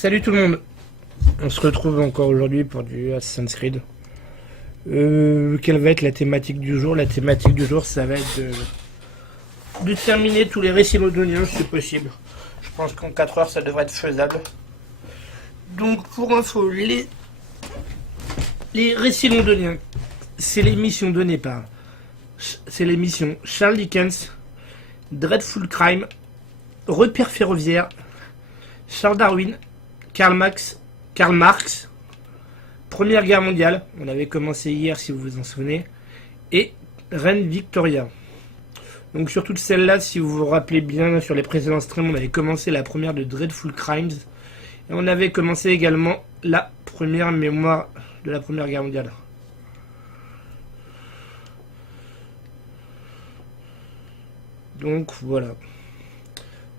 Salut tout le monde, on se retrouve encore aujourd'hui pour du Assassin's Creed. Quelle va être la thématique du jour? La thématique du jour, ça va être de terminer tous les récits londoniens si possible. Je pense qu'en 4 heures ça devrait être faisable. Donc pour info, les récits londoniens, c'est les missions données par... C'est les missions Charles Dickens, Dreadful Crime, Repère ferroviaire, Charles Darwin, Karl Marx, Première Guerre mondiale, on avait commencé hier si vous vous en souvenez, et Reine Victoria. Donc sur toutes celles-là, si vous vous rappelez bien, sur les précédents streams, on avait commencé la première de Dreadful Crimes, et on avait commencé également la première mémoire de la Première Guerre mondiale. Donc voilà.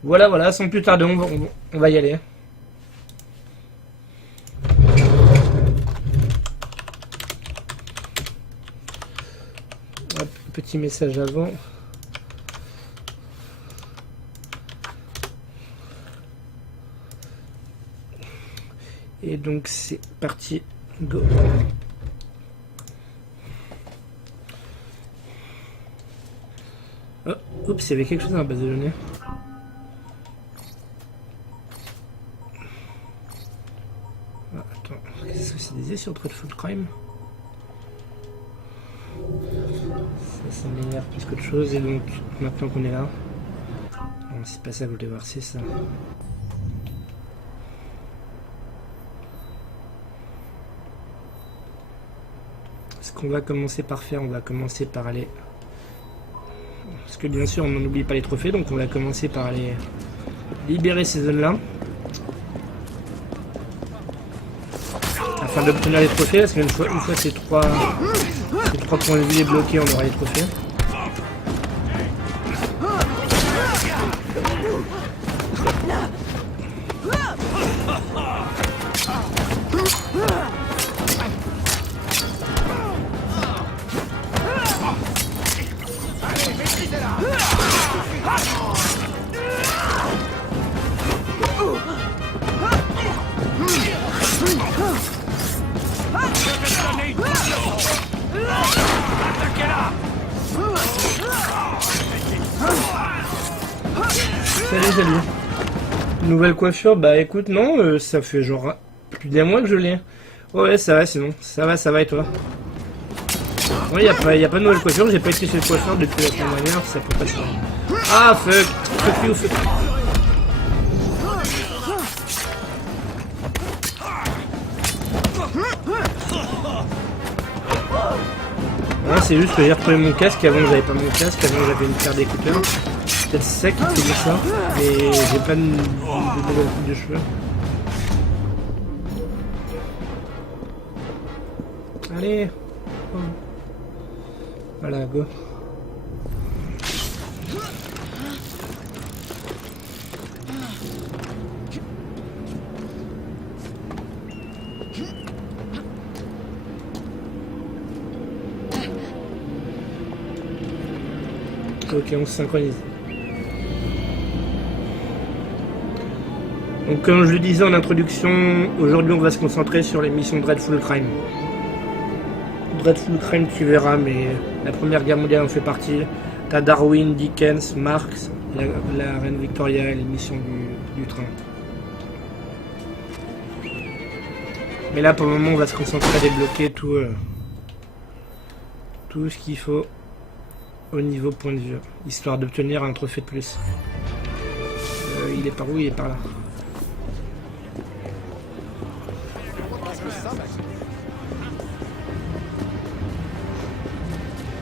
Voilà, sans plus tarder, on va y aller. Hop, petit message avant. Et donc c'est parti, go. Oh, oups, il y avait quelque chose dans la base de données. Ah, attends, qu'est-ce que ça disait sur Dreadful Crime? Ça m'énerve plus qu'autre chose, et donc maintenant qu'on est là. Non, c'est pas ça que je voulais voir, c'est ça. Ce qu'on va commencer par faire, on va commencer par aller... Parce que bien sûr on n'oublie pas les trophées, donc on va commencer par aller libérer ces zones-là. Afin d'obtenir les trophées, parce qu'une fois ces trois points de vue débloqués, on aura les trophées. Salut. Nouvelle coiffure, bah écoute, non, ça fait genre plus d'un mois que je l'ai. Ouais, ça va sinon, ça va et toi? Ouais, y a pas de nouvelle coiffure, j'ai pas été chez le coiffeur depuis la semaine dernière, ça peut pas se faire. Ah, fuck you. Ouais, c'est juste que j'ai retrouvé mon casque, avant j'avais pas mon casque, avant j'avais une paire d'écouteurs. Peut-être ça qui fait ça, mais j'ai pas de nouvelle coupe de cheveux. Allez. Voilà, go. Ok, on se synchronise. Donc comme je le disais en introduction, aujourd'hui on va se concentrer sur les missions Dreadful Crime. Dreadful Crime tu verras, mais la Première Guerre mondiale en fait partie. T'as Darwin, Dickens, Marx, la Reine Victoria et les missions du train. Mais là pour le moment on va se concentrer à débloquer tout ce qu'il faut au niveau point de vue, histoire d'obtenir un trophée de plus. Il est par où? Il est par là.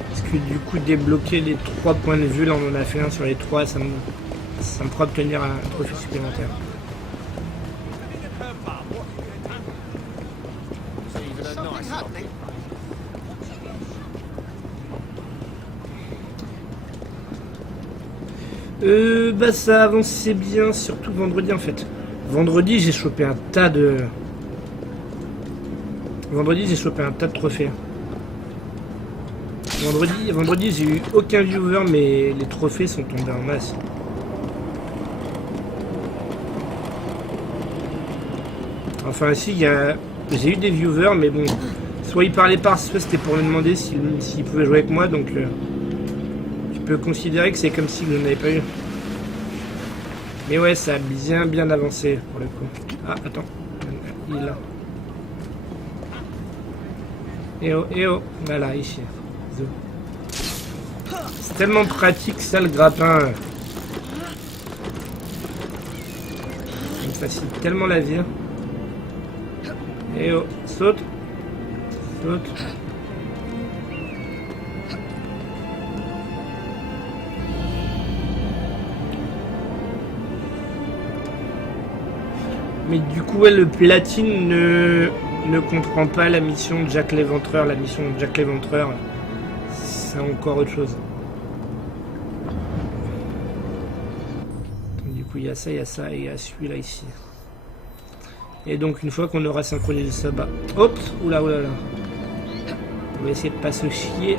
Parce que du coup débloquer les 3 points de vue, là on en a fait un sur les 3, ça me fera obtenir un trophée supplémentaire. Bah ça avançait bien, surtout vendredi en fait. Vendredi j'ai chopé un tas de... trophées. Vendredi j'ai eu aucun viewer, mais les trophées sont tombés en masse. Enfin, si, j'ai eu des viewers, mais bon, soit ils parlaient pas, soit c'était pour me demander s'ils pouvaient jouer avec moi, donc tu peux considérer que c'est comme si je n'avais pas eu. Mais ouais, ça a bien avancé pour le coup. Ah, attends, il est là. Eh oh, voilà, ici. C'est tellement pratique ça, le grappin. Ça me facilite tellement la vie. Eh oh, saute. Saute. Mais du coup, ouais, le platine ne comprend pas la mission de Jack l'Éventreur. La mission de Jack l'Éventreur, c'est encore autre chose. Du coup, il y a ça, et il y a celui-là ici. Et donc, une fois qu'on aura synchronisé ça, bah... Hop, oula. On va essayer de pas se chier.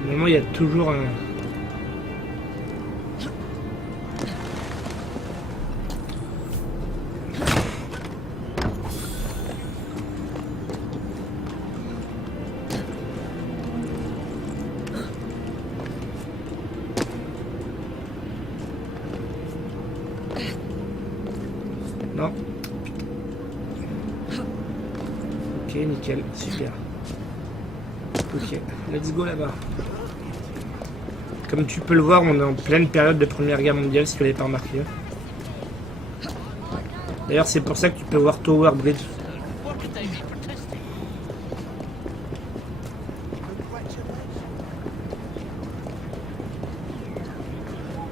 Normalement, il y a toujours un... Non. Ok, nickel, super. Ok, let's go là-bas. Comme tu peux le voir, on est en pleine période de Première Guerre mondiale, si tu l'avais pas remarqué. D'ailleurs, c'est pour ça que tu peux voir Tower Bridge.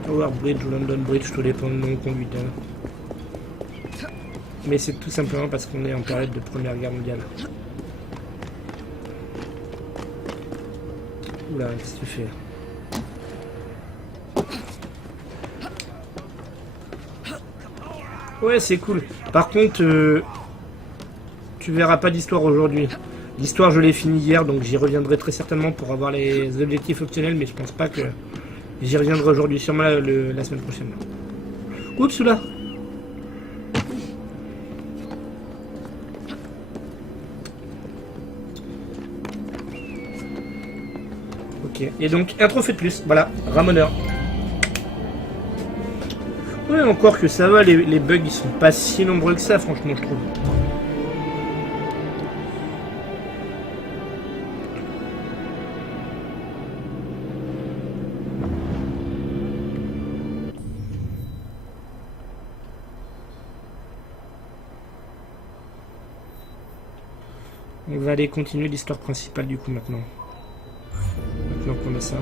Tower Bridge ou London Bridge, tout dépend du nom qu'on lui donne. Mais c'est tout simplement parce qu'on est en période de Première Guerre mondiale. Oula, qu'est-ce que tu fais? Ouais, c'est cool. Par contre, tu verras pas d'histoire aujourd'hui. L'histoire, je l'ai finie hier, donc j'y reviendrai très certainement pour avoir les objectifs optionnels, mais je pense pas que j'y reviendrai aujourd'hui, sûrement la semaine prochaine. Oups, là. Ok, et donc un trophée de plus, voilà, ramoneur. Ouais, encore que ça va, les bugs ils sont pas si nombreux que ça, franchement, je trouve. On va aller continuer l'histoire principale du coup maintenant. Maintenant qu'on a ça.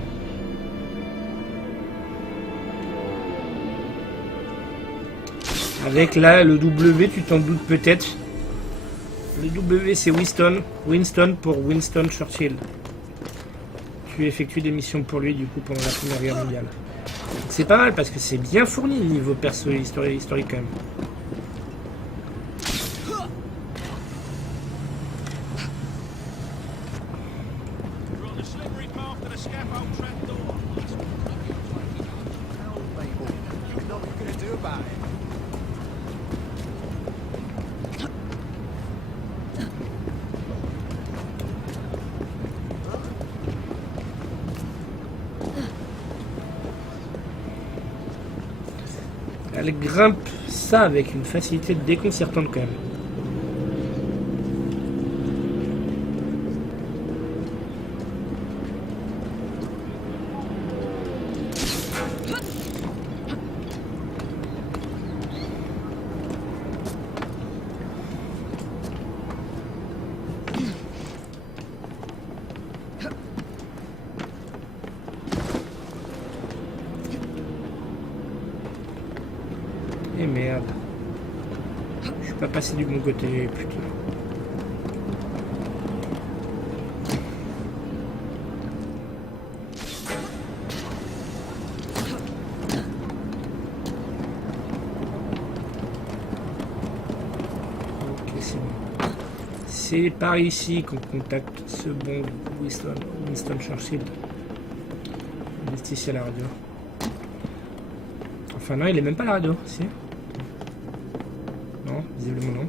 Avec là le W, tu t'en doutes peut-être. Le W c'est Winston. Winston pour Winston Churchill. Tu effectues des missions pour lui du coup pendant la Première Guerre mondiale. C'est pas mal parce que c'est bien fourni niveau perso historique quand même. Elle grimpe ça avec une facilité déconcertante quand même. Et merde. Je suis pas passé du bon côté, putain. Ok, c'est bon. C'est par ici qu'on contacte ce bon Winston Churchill. Il est ici à la radio. Enfin non, il est même pas à la radio, si. Non, visiblement non.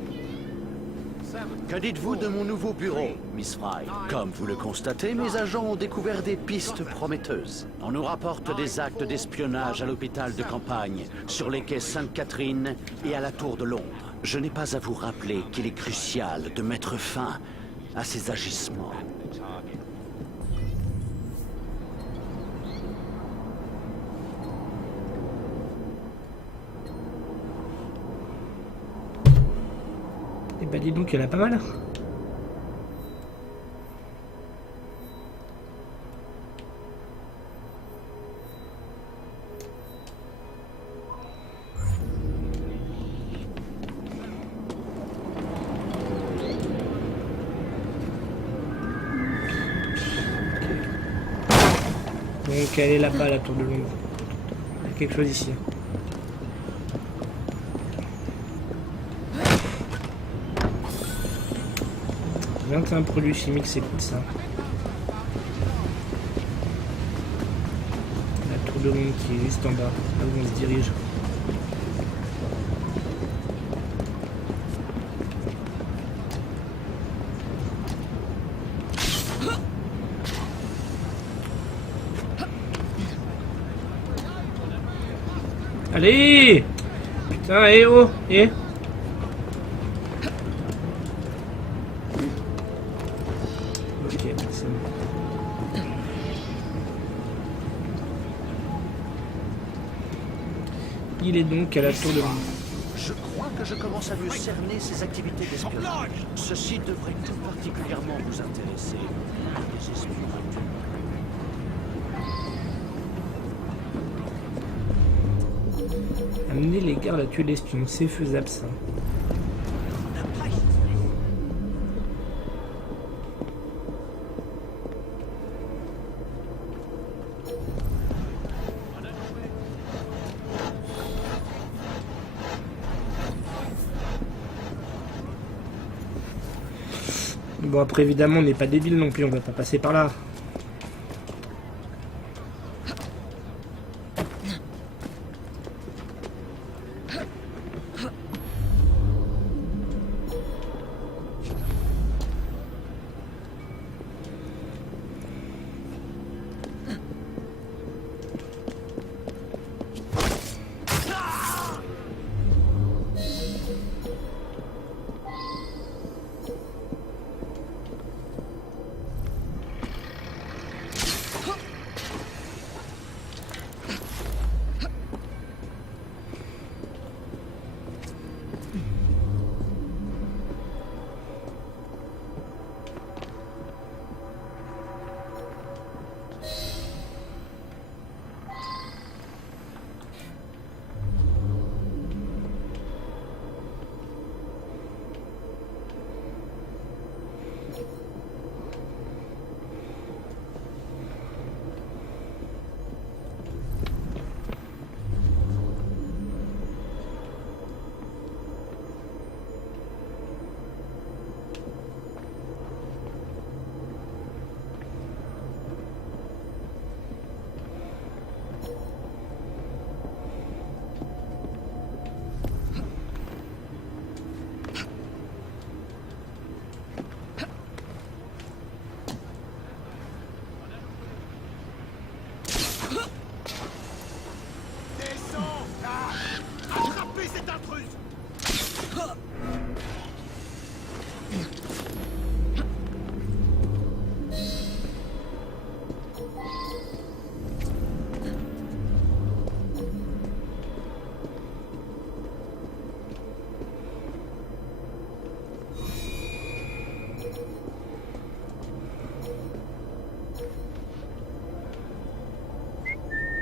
Que dites-vous de mon nouveau bureau, Miss Fry? Comme vous le constatez, mes agents ont découvert des pistes prometteuses. On nous rapporte des actes d'espionnage à l'hôpital de campagne, sur les quais Sainte-Catherine et à la Tour de Londres. Je n'ai pas à vous rappeler qu'il est crucial de mettre fin à ces agissements. Et bah dis donc, il y en a pas mal. Donc elle est là-bas, la tour de Londres. Il y a quelque chose ici. 21 produits chimiques, c'est cool ça. La tour de Londres qui est juste en bas, là où on se dirige. Allez! Putain, eh oh! Eh! Ok, c'est bon. Il est donc à la tour de Londres. Je crois que je commence à mieux cerner ces activités d'espionnage. Ceci devrait tout particulièrement vous intéresser. Des espions induits. Amener les gardes à tuer l'espion, c'est faisable ça. Bon après évidemment on n'est pas débile non plus, on va pas passer par là.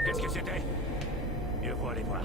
Qu'est-ce que c'était? Mieux vaut aller voir.